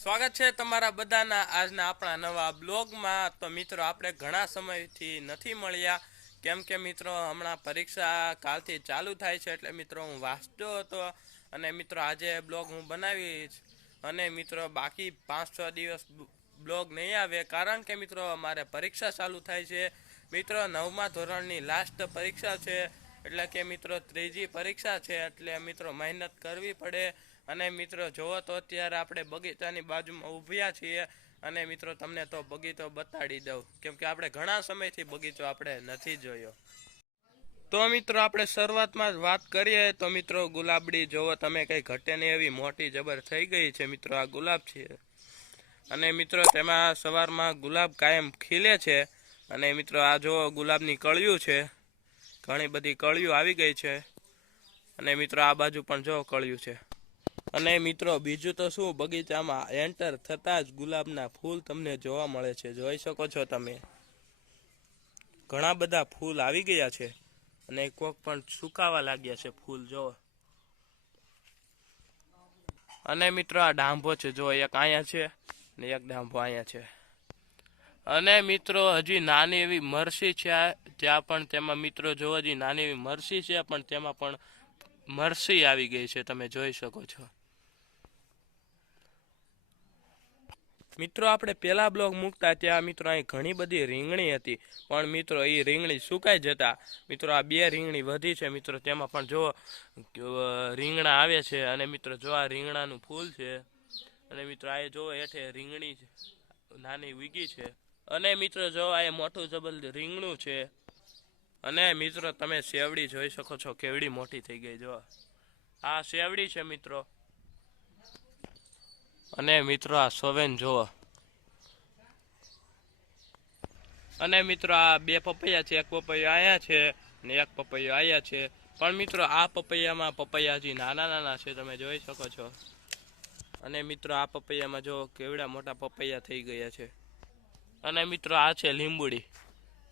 સ્વાગત છે તમારા બધાના આજના આપણા નવા બ્લોગમાં। તો મિત્રો આપણે ઘણા સમયથી નથી મળ્યા, કેમ કે મિત્રો હમણાં પરીક્ષા કાલથી ચાલુ થાય છે, એટલે મિત્રો હું વાંચતો હતો અને મિત્રો આજે બ્લોગ હું બનાવીશ। અને મિત્રો બાકી 5-6 દિવસ બ્લોગ નહીં આવે, કારણ કે મિત્રો અમારે પરીક્ષા ચાલુ થાય છે। મિત્રો 9મા ધોરણની લાસ્ટ પરીક્ષા છે, એટલે કે મિત્રો ત્રીજી પરીક્ષા છે, એટલે મિત્રો મહેનત કરવી પડે। અને મિત્રો જોવો તો અત્યારે આપણે બગીચાની બાજુમાં ઊભ્યા છીએ, અને મિત્રો તમને તો બગીચો બતાડી દઉં, કેમ કે આપણે ઘણા સમયથી બગીચો આપણે નથી જોયો। તો મિત્રો આપણે શરૂઆતમાં જ વાત કરીએ તો મિત્રો ગુલાબડી જોવો તમે, કંઈ ઘટે નહીં એવી મોટી જબર થઈ ગઈ છે। મિત્રો આ ગુલાબ છે, અને મિત્રો તેમાં સવારમાં ગુલાબ કાયમ ખીલે છે। અને મિત્રો આ જો ગુલાબની કળિયું છે, ઘણી બધી કળિયું આવી ગઈ છે, અને મિત્રો આ બાજુ પણ જો કળિયું છે। અને મિત્રો બીજું તો શું, બગીચામાં એન્ટર થતાં જ ગુલાબના ફૂલ તમને જોવા મળે છે, જોઈ શકો છો તમે। ઘણા બધા ફૂલ આવી ગયા છે, અને કોક પણ સુકાવા લાગ્યા છે ફૂલ જો। અને મિત્રો આ ડાંભો છે જો, એક અહીંયા છે ને એક ડાંભો અહીંયા છે। અને મિત્રો હજી નાની એવી મરસી છે ત્યાં પણ, તેમાં મિત્રો જો હજી નાની એવી મરસી છે, પણ તેમાં પણ મરસી આવી ગઈ છે, તમે જોઈ શકો છો। મિત્રો આપણે પેલા બ્લોગ મૂકતા ત્યાં મિત્રો અહીં ઘણી બધી રીંગણી હતી, પણ મિત્રો એ રીંગણી સુકાઈ જતા મિત્રો આ 2 રીંગણી વધી છે। મિત્રો તેમાં પણ જો રીંગણા આવે છે, અને મિત્રો જો આ રીંગણાનું ફૂલ છે, અને મિત્રો આ જો હેઠે રીંગણી નાની વીગી છે, અને મિત્રો જો આ મોટું જબલ રીંગણું છે। અને મિત્રો તમે સેવડી જોઈ શકો છો, કેવડી મોટી થઈ ગઈ જો, આ સેવડી છે મિત્રો। અને મિત્રો આ સોવેન જુઓ, અને મિત્રો આ 2 પપૈયા છે, એક પપૈયો આયા છે ને એક પપૈયો આયા છે, પણ મિત્રો આ પપૈયામાં પપૈયા હજી નાના નાના છે, તમે જોઈ શકો છો। અને મિત્રો આ પપૈયામાં જો કેવડા મોટા પપૈયા થઈ ગયા છે। અને મિત્રો આ છે લીંબુડી,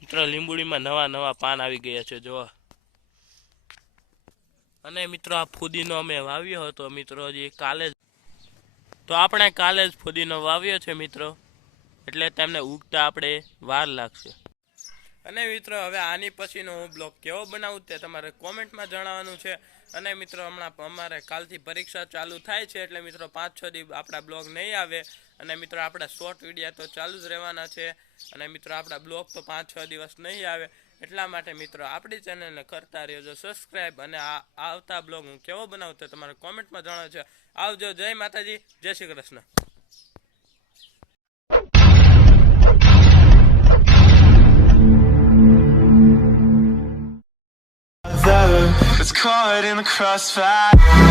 મિત્રો લીંબુડીમાં નવા પાન આવી ગયા છે જો। અને મિત્રો આ ફુદીનો અમે વાવ્યો હતો મિત્રો, હજી કાલે તો આપણે કાલે જ ફુદીનો વાવ્યો છે મિત્રો, એટલે તેમને ઉગતા આપણે વાર લાગશે। અને મિત્રો હવે આની પછીનો હું બ્લોગ કેવો બનાવું તે તમારે કોમેન્ટમાં જણાવવાનું છે। અને મિત્રો હમણાં અમારે કાલથી પરીક્ષા ચાલુ થાય છે, એટલે મિત્રો 5-6 દિવસ આપણા બ્લોગ નહીં આવે, અને મિત્રો આપણા શોર્ટ વિડીયો તો ચાલુ જ રહેવાના છે, અને મિત્રો આપણા બ્લોગ તો 5-6 દિવસ નહીં આવે, એટલા માટે મિત્રો આપણી ચેનલને કરતા રહેજો સબસ્ક્રાઈબ। અને આવતા બ્લોગ હું કેવો બનાવું તે તમારે કોમેન્ટમાં જણાવો છે। આવજો, જય માતાજી, જય Shri Krishna. It's caught in the crossfire.